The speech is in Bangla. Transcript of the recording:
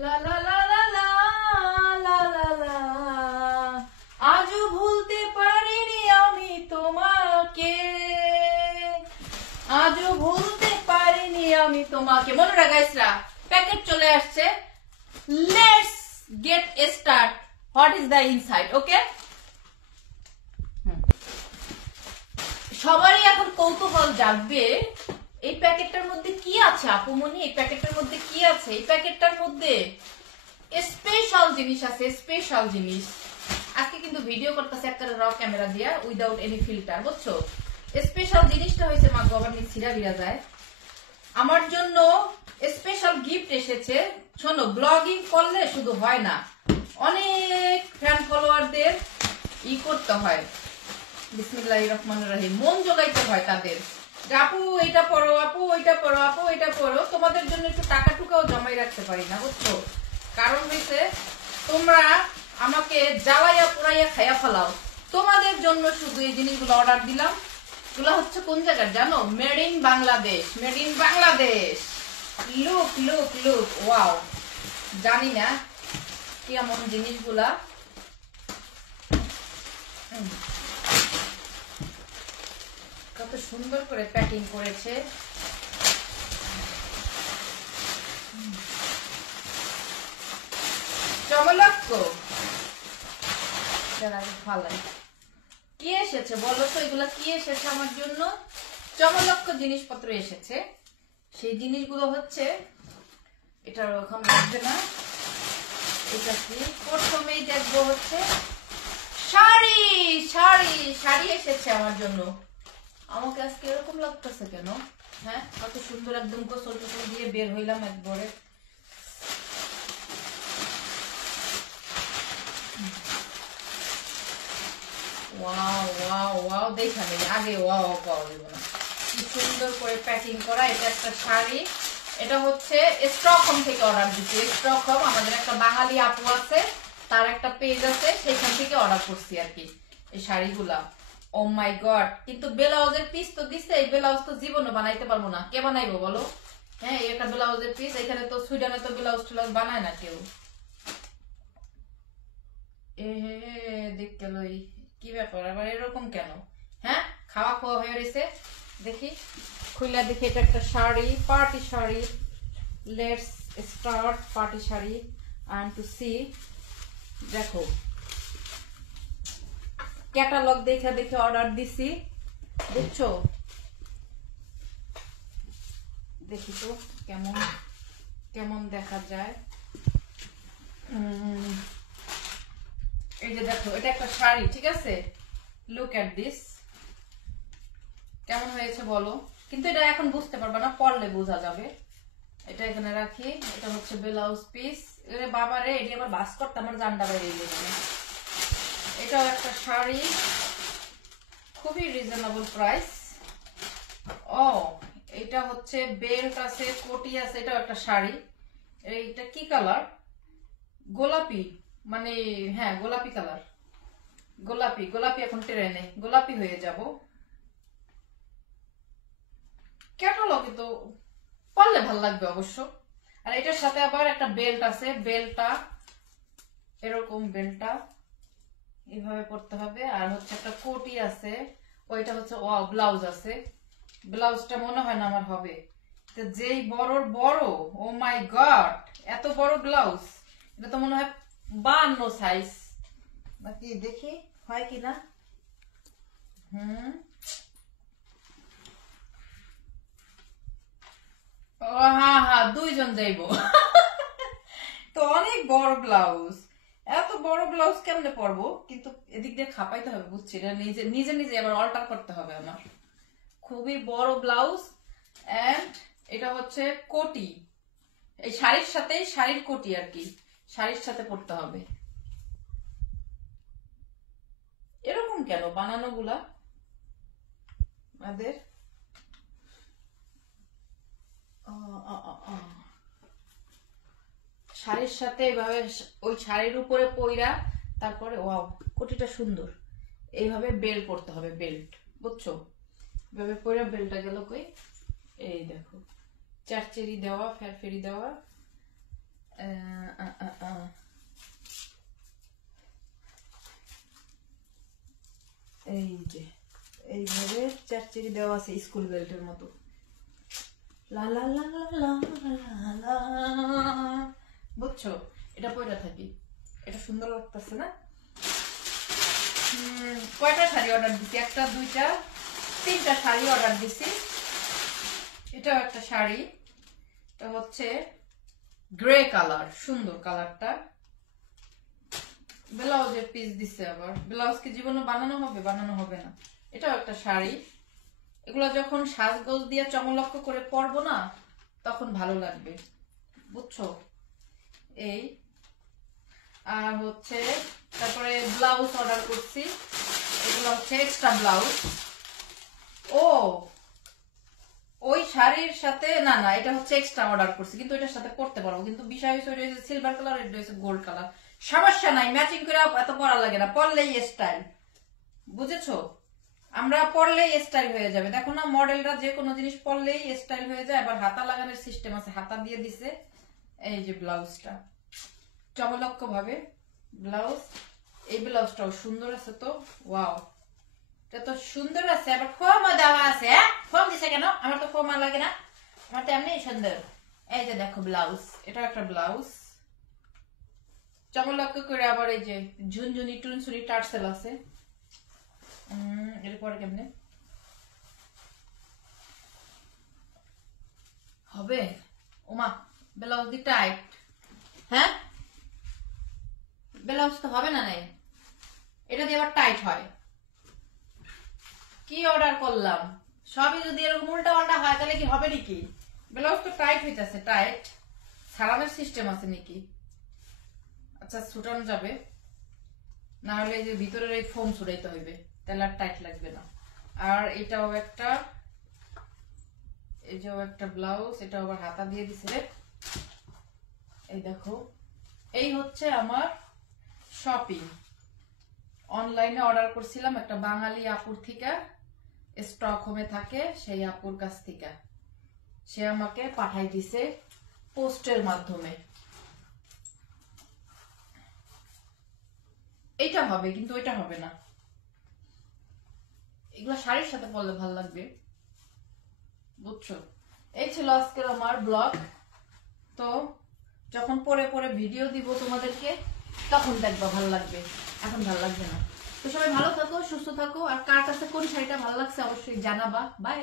লা লা লা লা লা লা লা লা, আজও ভুলতে পারিনি আমি তোমাকে, আজও ভুলতে পারিনি আমি তোমাকে। মনে রাখ গাইসরা, প্যাকেট চলে আসছে। Let's get start. What is the inside? Okay, সবারই এখন কৌতূহল জাগবে এই প্যাকেটটার মধ্যে কি আছে আপুমনি, এই প্যাকেটটার মধ্যে কি আছে। এই প্যাকেটটার মধ্যে স্পেশাল জিনিস আছে, স্পেশাল জিনিস। আজকে কিন্তু ভিডিও করতেছে একটা র ক্যামেরা দিয়া, উইদাউট এনি ফিল্টার, বুঝছো। স্পেশাল জিনিসটা হয়েছে মা গভর্নমেন্ট ছিড়া বিরা যায়। আমার জন্য স্পেশাল গিফট এসেছে। শোনো, ব্লগিং করলে শুধু হয় না, অনেক ফ্যান ফলোয়ারদের ই করতে হয়। বিসমিল্লাহির রহমানির রহিম, মন জোগাইতে হয় তাদের। আপু এটা পড়ো, আপু ওইটা পড়ো, আপু এটা পড়ো। তোমাদের জন্য একটু টাকা টুকাও জমাই রাখতে পারি না, বুঝছো। কারণ হয়েছে তোমরা আমাকে জ্বালাইয়া পোড়াইয়া খাইয়া ফেলাও। তোমাদের জন্য শুধু এই জিনিসগুলো অর্ডার দিলাম। এগুলো হচ্ছে কোন জায়গার জানো? Made in Bangladesh, made in Bangladesh. Look look look, wow. জানি না কেমন জিনিসগুলা। কত সুন্দর করে প্যাকিং করেছে। চমলক্ষ ফালাই কি এসেছে বলো তো? এগুলা কি এসেছে আমার জন্য? চমলক্ষ জিনিসপত্র এসেছে। সেই জিনিসগুলো হচ্ছে, এটা ওখান লাগবে না। এটা কি? প্রথমেই দেখবো হচ্ছে শাড়ি। শাড়ি শাড়ি এসেছে আমার জন্য। আমাকে আজকে এরকম লাগতেছে কেন? হ্যাঁ, কত সুন্দর একদম গোসল টোসল দিয়ে বের হইলাম একবারে। ওয়াও ওয়াও ওয়াও, দেখা নেই আগে, ওয়াও পাওয়া যাবে না। কি সুন্দর করে প্যাকিং করা। এটা একটা শাড়ি। এটা হচ্ছে স্টকহোম থেকে অর্ডার দিচ্ছি। স্টকহোম আমাদের একটা বাঙালি আপু আছে, তার একটা পেজ আছে, সেখান থেকে অর্ডার করছি আর কি এই শাড়িগুলা। ও মাই গড, কিন্তু ব্লাউজের পিস তো দিচ্ছে। এই ব্লাউজ তো জীবনে বানাইতে পারবো না। কে বানাইবো বলো? হ্যাঁ, এই একটা ব্লাউজের পিস। এখানে তো সুইডেনে তো ব্লাউজ ট্লাউজ বানায় না কেউ। এ দেখতে লই, কি ব্যাপার আবার এরকম কেন? হ্যাঁ, খাওয়া খাওয়া হয়ে রয়েছে। দেখি খুইলা দেখি। এটা একটা sari, party sari. Let's start party sari and to see. দেখো, ক্যাটালগ দেখে দেখে অর্ডার দিছি, বুঝছো। দেখি তো কেমন কেমন দেখা যায়। এই যে দেখো, এটা একটা শাড়ি, ঠিক আছে। Look at this. কেমন হয়েছে বলো? কিন্তু এটা এখন বুঝতে পারবে না, পরলে বোঝা যাবে। এটা এখানে রাখি। এটা হচ্ছে ব্লাউজ পিস। এরে বাবা রে, এটি আবার বাস করতে আমার জানটা বেরিয়ে গেছে। এটাও একটা শাড়ি, খুবই রিজনেবল প্রাইস। ও, এটা হচ্ছে বেল্ট আছে, কোটি আছে। এটাও একটা শাড়ি। এইটা কি কালার? গোলাপি, মানে হ্যাঁ গোলাপি কালার। গোলাপি গোলাপি, এখন ট্রেনে গোলাপি হয়ে যাব। ক্যাটালগে তো পরলে ভাল লাগবে অবশ্য। আর এটার সাথে আবার একটা বেল্ট আছে। বেল্টটা এরকম, বেল্টটা এইভাবে পরতে হবে। আর হচ্ছে একটা কোটি আছে। ওইটা হচ্ছে ব্লাউজ আছে। ব্লাউজটা মনে হয় না আমার হবে। যেই বড় বড়, ও মাই গড, এত বড় ব্লাউজ। এটা তো মনে হয় 52 সাইজ নাকি, দেখি হয় কিনা। হ্যাঁ হ্যাঁ, দুইজন যাইবো। তো অনেক বড় ব্লাউজ। এত বড় ব্লাউজ কেমনে পরবো? কিন্তু এদিক দিয়ে খাপাইতে হবে, বুঝছি। এটা নিজে নিজে নিজে আবার অল্টার করতে হবে আমার। খুবই বড় ব্লাউজ। এন্ড এটা হচ্ছে কোটি। এই শাড়ির সাথে, শাড়ির কোটি আর কি, শাড়ির সাথে পরতে হবে। এরকম কেন বানানো গুলা আমাদের? শাড়ির সাথে এইভাবে, ওই শাড়ির উপরে পইরা, তারপরে ওয়াও, কোটিটা সুন্দর। এইভাবে বেল্ট পরতে হবে, বেল্ট, বুঝছো। এভাবে পইরা বেল্টটা গেল কই? এই দেখো, চারচেরি দেওয়া, ফেরফেরি দেওয়া। এই যে এইভাবে চারচিরি দেওয়া আছে স্কুল বেল্টের মতো। লা লা লা লা লা লা, বুঝছো? এটা পয়টা থাকি, এটা সুন্দর লাগতেছে না? কয়টা শাড়ি অর্ডার দিছি? একটা, দুইটা, তিনটা শাড়ি অর্ডার দিছি। এটাও একটা শাড়ি, এটা হচ্ছে গ্রে কালার, সুন্দর কালারটা। ব্লাউজের পিস দিছে, আবার ব্লাউজ কি জীবনে বানানো হবে? বানানো হবে না। এটাও একটা শাড়ি। এগুলো যখন সাজগোজ দিয়ে চমলক্ষ করে পরবো না, তখন ভালো লাগবে, বুঝছো? এই আর হচ্ছে তারপরে ব্লাউজ অর্ডার করছি, এগুলো হচ্ছে এক্সট্রা ব্লাউজ। ও ওই শাড়ির সাথে না, না এটা হচ্ছে এক্সট্রা অর্ডার করছি, কিন্তু এটার সাথে পরতে পারবো। কিন্তু বিষয় হচ্ছে ওইটা হচ্ছে সিলভার কালার, এটা হচ্ছে গোল্ড কালার। সমস্যা নাই, ম্যাচিং করে এত পরা লাগে না, পরলেই স্টাইল, বুঝেছো? আমরা পরলেই স্টাইল হয়ে যাবে। দেখো না, মডেলরা যে কোনো জিনিস পরলেই স্টাইল হয়ে যায়। আবার হাতা লাগানোর সিস্টেম আছে, হাতা দিয়ে দিছে। এই যে ব্লাউজটা চমলক্ষ ভাবে ব্লাউজ। এই ব্লাউজটাও সুন্দর আছে তো, ওয়াও, এটা তো সুন্দর আছে। আবার ফোমও দেওয়া আছে। ফোম দিছে কেন? আমার তো ফোম লাগে না, আমার তো এমনি সুন্দর। এই যে দেখো ব্লাউজ, এটা একটা ব্লাউজ চমলক্ষ করে। আবার এই যে ঝুনঝুনি টুনসুনি টার্সেল আছে। এরপরে কেমনে হবে? ওমা, ব্লাউজ দি টাইট। হ্যাঁ, ব্লাউজ তো হবে না, নাই এটা দিয়ে আবার টাইট হয়। কি অর্ডার করলাম? সবই যদি এরকম উল্টা পাল্টা হয় তাহলে কি হবে নাকি? ব্লাউজ তো টাইট হইতেছে, টাইট সারানোর সিস্টেম আছে নাকি? আচ্ছা, ছুটানো যাবে না হলে এই যে ভিতরের এই ফোম ছুটাইতে হইবে, তাহলে আর টাইট লাগবে না। আর এটাও একটা, এই যে একটা ব্লাউজ, এটা আবার হাতা দিয়ে দিছে রে। এই দেখো, এই হচ্ছে আমার শপিং। অনলাইনে অর্ডার করছিলাম একটা বাঙালি আপুর থেকে, স্টকহোমে থাকে, সেই আপুর কাছ থেকে। সে আমাকে পাঠাই দিছে পোস্টের মাধ্যমে। এইটা হবে, কিন্তু ওইটা হবে না। এগুলো শাড়ির সাথে পরলে ভালো লাগবে, বুঝছো? এই ছিল আজকের আমার ব্লগ। তো যখন পরে পরে ভিডিও দিব তোমাদেরকে, তখন দেখবা ভালো লাগবে, এখন ভালো লাগবে না। তো সবাই ভালো থাকো, সুস্থ থাকো। আর কার কাছে কোন শাড়িটা ভালো লাগছে অবশ্যই জানাবা। বাই।